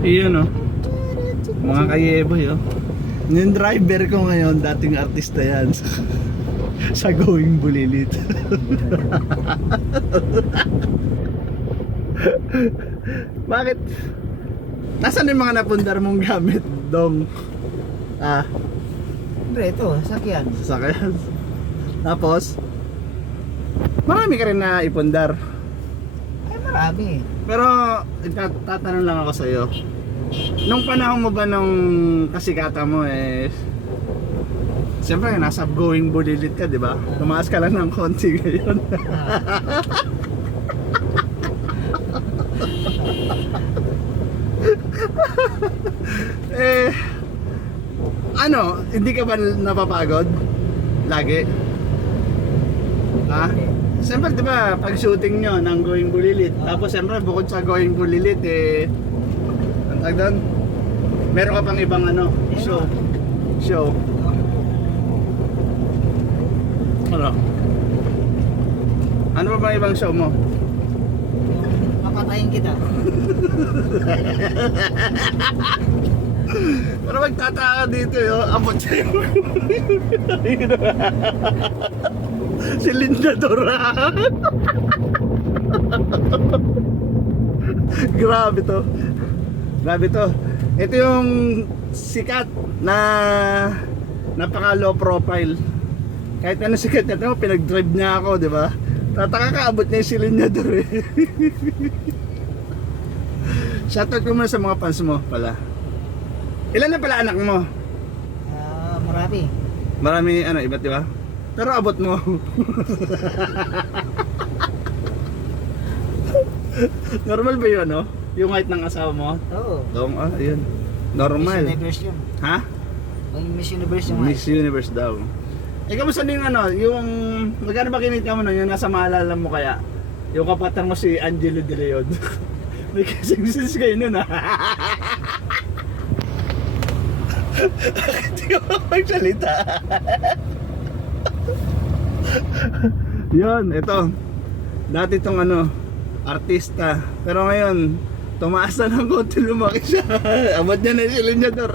Iyon oh. Mga kayeboy oh. Yung driver ko ngayon, dating artista yan. Sa Going Bulilit. Bakit? Nasaan yung mga napundar mong gamit, Dong? Ah, Pre, ito, sakyan. sasakyan. Tapos, marami ka rin na ipundar. Ay, marami. Pero, tatanong lang ako sa'yo. Nung panahon mo ba nung kasikata mo siyempre nasa Going Bulilit ka, di ba? Tumaas ka lang ng konti ngayon. Ano, hindi ka ba napapagod? Lagi? Ha? Siyempre, di ba, pag shooting nyo ng Going Bulilit, tapos siyempre, bukod sa Going Bulilit, ang tawag doon, meron ka pang ibang show. Ano? Ano ba bang ibang show mo? Papatayin kita. Pero magtataka dito abot siya yung si Linda Dora. Grabe to. Ito yung sikat na napaka low profile. Kahit ano sikat na pinag-drive niya ako, di ba? Tataka ka, abot niya yung si Linda Dora. Shoutout ko muna sa mga fans mo pala. Ilan na pala anak mo? Marami. Marami iba't iba. Pero abot mo. Normal ba yun yung height ng asawa mo? Oo. Dong, ayun. Normal. Miss Universe yun. Ha? Yung Miss Universe yung Miss Universe daw. Kamusta din yung magkano ba kinita mo yung nasa maalala mo kaya? Yung kapatang mo si Angelo De Leon. May kasing kayo nun Hindi ko magsalita. Yun, ito. Dati tong artista. Pero ngayon, tumaas na ng konti, lumaki siya. Abot niya na yung Linyador.